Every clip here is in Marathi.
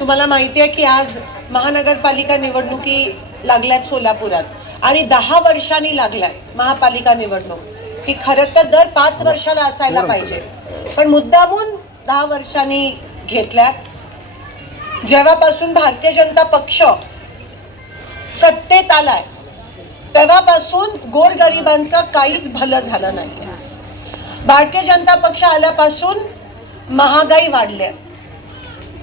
तुम्हाला माहिती आहे की आज महानगरपालिका निवडणुकी लागल्यात सोलापुरात. आणि दहा वर्षांनी लागल्यात महापालिका निवडणूक. ही खरं तर दर पाच वर्षाला असायला पाहिजे. पण मुद्दामून दहा वर्षांनी घेतल्यात. जेव्हापासून भारतीय जनता पक्ष सत्तेत आलाय तेव्हापासून गोरगरिबांचं काहीच भलं झालं नाही. भारतीय जनता पक्ष आल्यापासून महागाई वाढली आहे.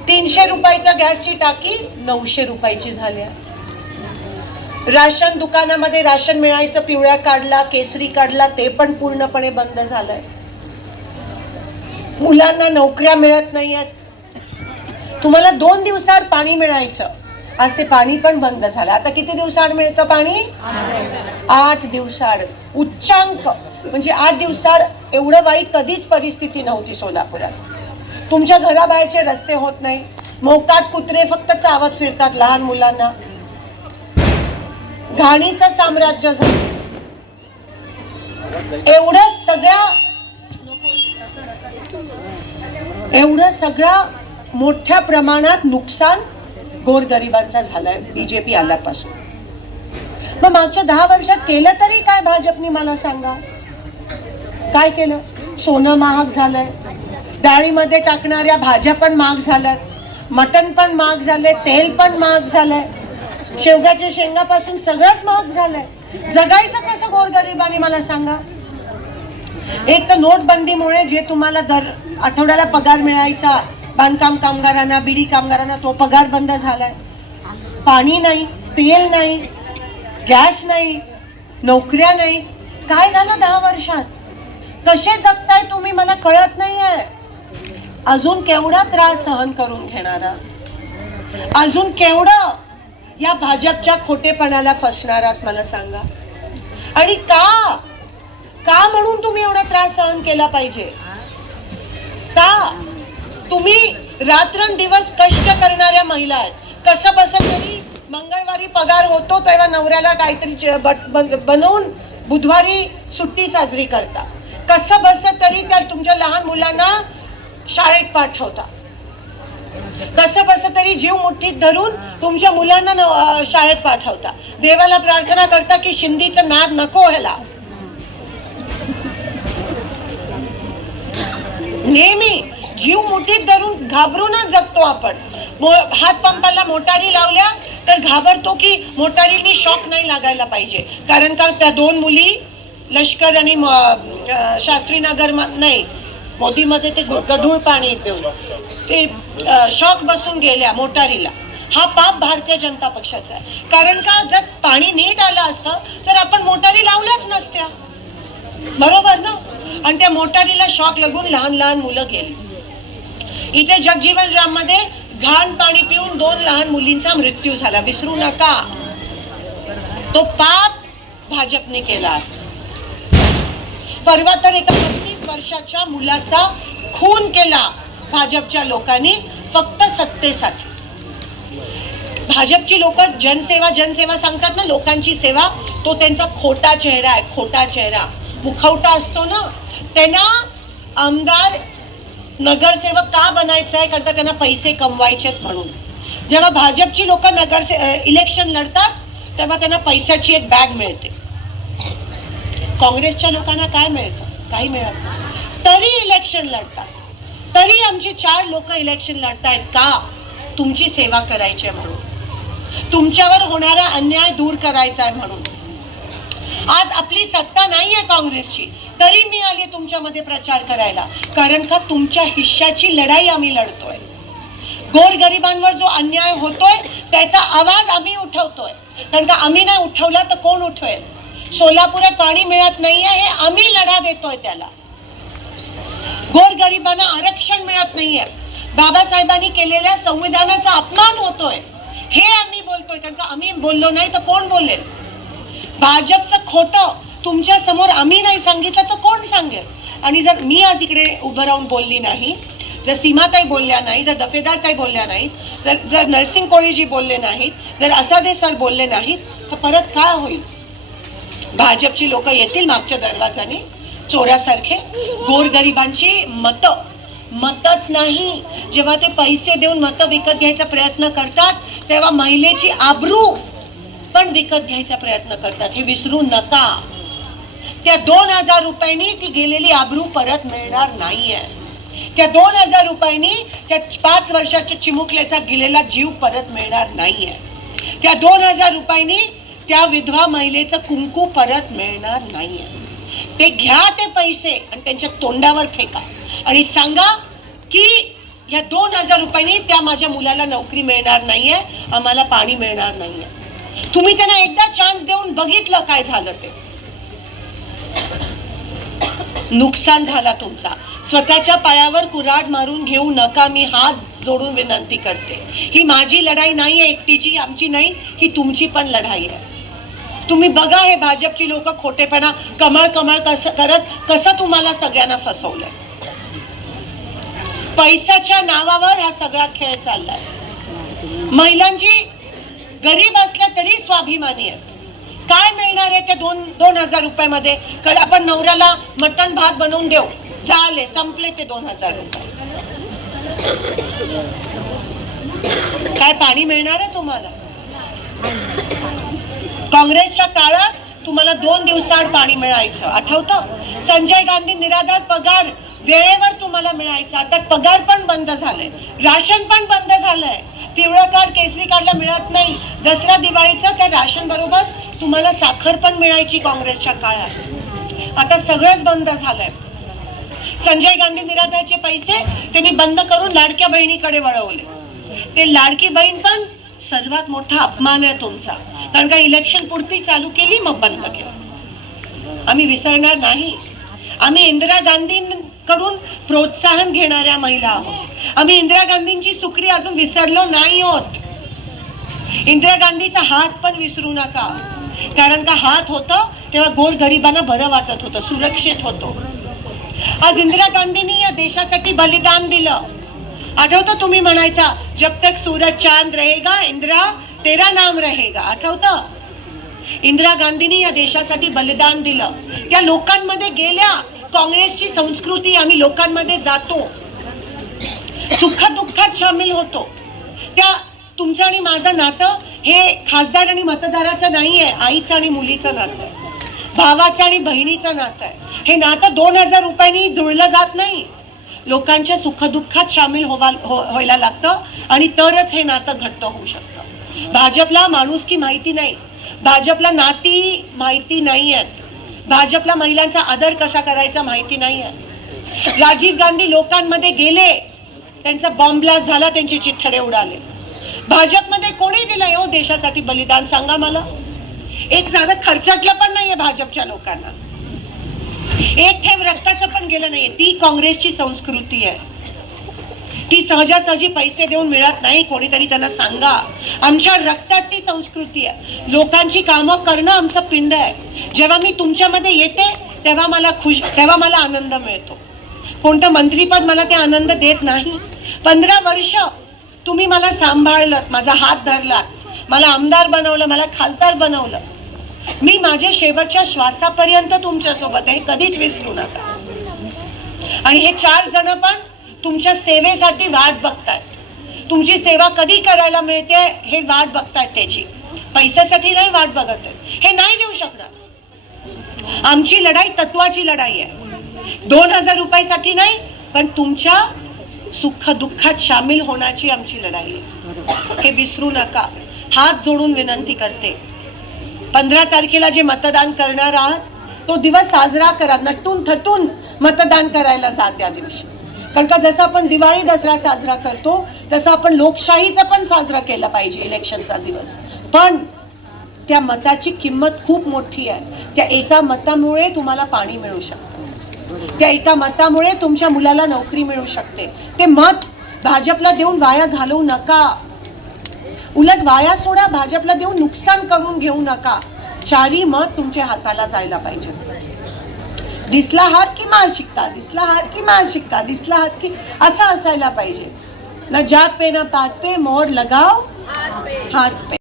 तीनशे रुपयाच्या गॅसची टाकी नऊशे रुपयाची झाली आहे. राशन दुकानामध्ये राशन मिळायचं पिवळ्या काढला केसरी काढला ते पण पूर्णपणे बंद झालंय. मुलांना नोकऱ्या मिळत नाही आहेत तुम्हाला दोन दिवसात पाणी मिळायचं. आज ते पाणी पण बंद झालं. आता किती दिवसाआड मिळतं पाणी? आठ दिवसाड उच्चांक. म्हणजे आठ दिवसाआड एवढं वाईट कधीच परिस्थिती नव्हती सोलापुरात. तुमच्या घराबाहेरचे रस्ते होत नाही. मोकाट कुत्रे फक्त चावत फिरतात लहान मुलांना. घाणीचं साम्राज्य झालं. एवढं सगळ्या एवढं सगळ्या मोठ्या प्रमाणात नुकसान गोरगरिबांचा झालाय बीजेपी आल्यापासून. मग मागच्या दहा वर्षात केलं तरी काय भाजपनी मला सांगा. काय केलं? सोनं महाग झालंय. डाळीमध्ये टाकणाऱ्या भाज्या पण महाग झाल्यात. मटण पण महाग झाले तेल पण महाग झालंय. शेवग्याच्या शेंगापासून सगळंच महाग झालंय. जगायचं कसं गोरगरिबांनी मला सांगा? एक तर नोटबंदीमुळे जे तुम्हाला दर आठवड्याला पगार मिळायचा बांधकाम कामगारांना बिडी कामगारांना तो पगार बंद झालाय. पाणी नाही तेल नाही गॅस नाही नोकऱ्या नाही. काय झालं दहा वर्षात? कसे जगताय तुम्ही? मला कळत नाही आहे अजून केवढा त्रास सहन करून घेणारा? अजून केवढं या भाजपच्या खोटेपणाला फसणारा मला सांगा. आणि का? का म्हणून तुम्ही एवढा त्रास सहन केला पाहिजे? का? तुम्ही रात्रंदिवस कष्ट करणाऱ्या महिला आहेत. कसं बसं तरी मंगळवारी पगार होतो तेव्हा नवऱ्याला काहीतरी च- बट- बन- बनवून बुधवारी सुट्टी साजरी करता. कसं बसं तरी त्या तुमच्या लहान मुलांना शाळेत पाठवता. कसं बसं तरी जीव मुठीत धरून तुमच्या मुलांना शाळेत पाठवता. देवाला प्रार्थना करता की शिंदीचं नाद नको ह्याला. नेहमी जीव मुठीत धरून घाबरूनच जगतो आपण. हात पंपाला मोटारी लावल्या तर घाबरतो की मोटारीने शॉक नाही लागायला पाहिजे. कारण का त्या दोन मुली लष्कर आणि शास्त्रीनगर म- नाही मोदीमध्ये ते गढूळ पाणी पिऊन ते शॉक बसून गेल्या मोटारीला. हा पाप भारतीय जनता पक्षाचा आहे. कारण का जर पाणी नीट आलं असतं तर आपण मोटारी लावल्याच नसत्या. बरोबर ना? आणि त्या मोटारीला शॉक लागून लहान लहान मुलं गेली. इथे जगजीवन राममध्ये घाण पाणी पिऊन दोन लहान मुलींचा मृत्यू झाला. विसरू नका. तो पाप भाजपने केला. परवा तर एका वर्षाच्या मुलाचा खून केला भाजपच्या लोकांनी फक्त सत्तेसाठी. भाजपची लोक जनसेवा जनसेवा सांगतात ना लोकांची सेवा तो त्यांचा खोटा चेहरा आहे खोटा चेहरा. मुखवटा असतो ना त्यांना आमदार नगरसेवक का बनायचं आहे? कारण त्यांना पैसे कमवायचेत म्हणून. जेव्हा भाजपची लोक नगरसे इलेक्शन लढतात तेव्हा त्यांना पैशाची एक बॅग मिळते. काँग्रेसच्या लोकांना काय मिळतं? काही मिळत नाही. तरी इलेक्शन लढतात. तरी आमची चार लोक इलेक्शन लढतायत का? तुमची सेवा करायची आहे म्हणून. तुमच्यावर होणारा अन्याय दूर करायचा आहे म्हणून. आज आपली सत्ता नाही आहे काँग्रेसची. तरी मी आली तुमच्यामध्ये प्रचार करायला. कारण का तुमच्या हिश्श्याची लढाई आम्ही लढतोय. गोरगरिबांवर जो अन्याय होतोय त्याचा आवाज आम्ही उठवतोय. कारण का आम्ही नाही उठवला तर कोण उठवेल? सोलापुरात पाणी मिळत नाहीये हे आम्ही लढा देतोय त्याला. गोरगरिबांना आरक्षण मिळत नाहीये बाबासाहेबांनी केलेल्या संविधानाचा अपमान होतोय. हे आम्ही बोलतोय कारण का आम्ही बोललो नाही तर कोण बोलेल? भाजपचं खोटं तुमच्यासमोर आम्ही नाही सांगितलं तर कोण सांगेल? आणि जर मी आज इकडे उभं राहून बोलली नाही जर सीमाताई बोलल्या नाही जर दफेदार काही बोलल्या नाहीत जर जर नरसिंग कोळीजी बोलले नाहीत जर असादे सर बोलले नाहीत तर परत काय होईल? भाजपची लोक येतील मागच्या दरवाजाने. चोऱ्यासारखे. गोरगरिबांची मतं. मतच नाही. जेव्हा ते पैसे देऊन मतं विकत घ्यायचा प्रयत्न करतात तेव्हा महिलेची आबरू पण विकत घ्यायचा प्रयत्न करतात. हे विसरू नका. त्या दोन हजार रुपयांनी ती गेलेली आबरू परत मिळणार नाहीये. त्या दोन हजार रुपयांनी त्या पाच वर्षाच्या चिमुकल्याचा गेलेला जीव परत मिळणार नाहीये. त्या दोन हजार रुपयांनी त्या विधवा महिलेचं कुंकू परत मिळणार नाहीये. ते घ्या ते पैसे आणि त्यांच्या तोंडावर फेका. आणि सांगा की या दोन हजार रुपयांनी त्या माझ्या मुलाला नोकरी मिळणार नाहीये आम्हाला पाणी मिळणार नाहीये. तुम्ही त्यांना एकदा चान्स देऊन बघितलं काय झालं ते. नुकसान झाला तुमचा. स्वतःच्या पायावर कुऱ्हाड मारून घेऊ नका मी हात जोडून विनंती करते. ही माझी लढाई नाही आहे एकटीची आमची नाही ही तुमची पण लढाई आहे. तुम्ही बघा हे भाजपची लोक खोटेपणा कमळ कमळ कसं करत कसं तुम्हाला सगळ्यांना फसवलंय. पैशाच्या नावावर हा सगळा खेळ चाललाय. महिलांची गरीब असल्या तरी स्वाभिमानी आहेत. काय मिळणार आहे ते दोन दोन हजार रुपयामध्ये? कारण आपण नवऱ्याला मटण भात बनवून देऊ. झाले संपले ते दोन हजार रुपये. काय पाणी मिळणार आहे तुम्हाला? काँग्रेसच्या काळात तुम्हाला दोन दिवसाआड पाणी मिळायचं. आठवतं? संजय गांधी निराधार पगार वेळेवर तुम्हाला मिळायचा. आता पगार पण बंद झालाय. राशन पण बंद झालंय. पिवळं कार्ड केसरी कार्डला मिळत नाही. दसरा दिवाळीचं त्या राशन बरोबर तुम्हाला साखर पण मिळायची काँग्रेसच्या काळात. आता सगळंच बंद झालंय. संजय गांधी निराधारचे पैसे त्यांनी बंद करून लाडक्या बहिणीकडे वळवले. ते लाडकी बहीण पण सर्वात मोठा अपमान आहे तुमचा. कारण का इलेक्शन पुरती चालू केली मग बंद केलं. आम्ही विसरणार नाही. आम्ही इंदिरा गांधींकडून प्रोत्साहन घेणाऱ्या महिला आहोत. आम्ही इंदिरा गांधींची सुकडी अजून विसरलो नाही होत. इंदिरा गांधीचा हात पण विसरू नका. कारण का हात होतं तेव्हा गोर गरिबांना बरं वाटत होतं सुरक्षित होतो. आज इंदिरा गांधींनी या देशासाठी बलिदान दिलं. आठवतं तुम्ही म्हणायचा जब तक सूरज चांद रहेगा इंदिरा तेरा नाम रहेगा. आठवतं? इंदिरा गांधींनी या देशासाठी बलिदान दिलं. त्या लोकांमध्ये गेल्या काँग्रेसची संस्कृती आम्ही लोकांमध्ये जातो. सुख दुःखात सामील होतो. त्या तुमचं आणि माझं नातं हे खासदार आणि मतदाराचं नाही आहे आईचं आणि मुलीचं नातं आहे. भावाचं आणि बहिणीचं नातं आहे. हे नातं दोन हजार रुपयांनी जुळलं जात नाही. लोकांच्या सुखदुःखात सामील होवा हो व्हायला लागतं आणि तरच हे नातं घट्ट होऊ शकतं. भाजपला माणुसकी माहिती नाही? भाजपला नाती माहिती नाही आहेत. भाजपला महिलांचा आदर कसा करायचा माहिती नाही आहे राजीव गांधी लोकांमध्ये गेले त्यांचा बॉम्ब ब्लास्ट झाला त्यांचे चिठ्ठडे उडाले. भाजपमध्ये कोणी दिलंय हो देशासाठी बलिदान? सांगा मला. एक साधं खर्चटलं पण नाहीये भाजपच्या लोकांना. एक थेंब रक्ताचं पण गेलं नाहीये. ती काँग्रेसची संस्कृती आहे. ती सहजासहजी पैसे देऊन मिळत नाही कोणीतरी त्यांना सांगा. आमच्या रक्तात ती संस्कृती आहे. लोकांची कामं करणं आमचं पिंड आहे. जेव्हा मी तुमच्यामध्ये येते तेव्हा मला खुश तेव्हा मला आनंद मिळतो. कोणतं मंत्रीपद मला ते आनंद देत नाही. पंधरा वर्ष तुम्ही मला सांभाळलं माझा हात धरलात. मला आमदार बनवलं मला खासदार बनवलं. मी माझ्या शेवटच्या श्वासापर्यंत तुमच्यासोबत आहे कधीच विसरू नका. आणि हे चार जण पण तुमच्या सेवेसाठी वाट बघतायत. तुमची सेवा कधी करायला मिळते हे वाट बघतायत त्याची. पैशासाठी नाही वाट बघत हे नाही देऊ शकणार. आमची लढाई तत्वाची लढाई आहे. दोन हजार रुपयासाठी नाही पण तुमच्या सुख दुःखात सामील होण्याची आमची लढाई आहे. हे विसरू नका. हात जोडून विनंती करते. पंधरा तारखेला जे मतदान करणार आहात तो दिवस साजरा करा. नटून थटून मतदान करायला जा त्या दिवशी. कारण का जसं आपण दिवाळी दसरा साजरा करतो तसं आपण लोकशाहीचा पण साजरा केला पाहिजे इलेक्शनचा दिवस. पण त्या मताची किंमत खूप मोठी आहे. त्या एका मतामुळे तुम्हाला पाणी मिळू शकतं. त्या एका मतामुळे तुमच्या मुलाला नोकरी मिळू शकते. ते मत भाजपला देऊन वाया घालवू नका. उलट वाया सोडा भाजपला देऊन नुकसान करून घेऊ नका. चारी मत तुमच्या हाताला जायला पाहिजे. दिसला हात की मार शिकता दिसला हात की मार शिकता दिसला हात की असा असायला पाहिजे. ना जात पे ना पात पे मोर लगाव हात पे.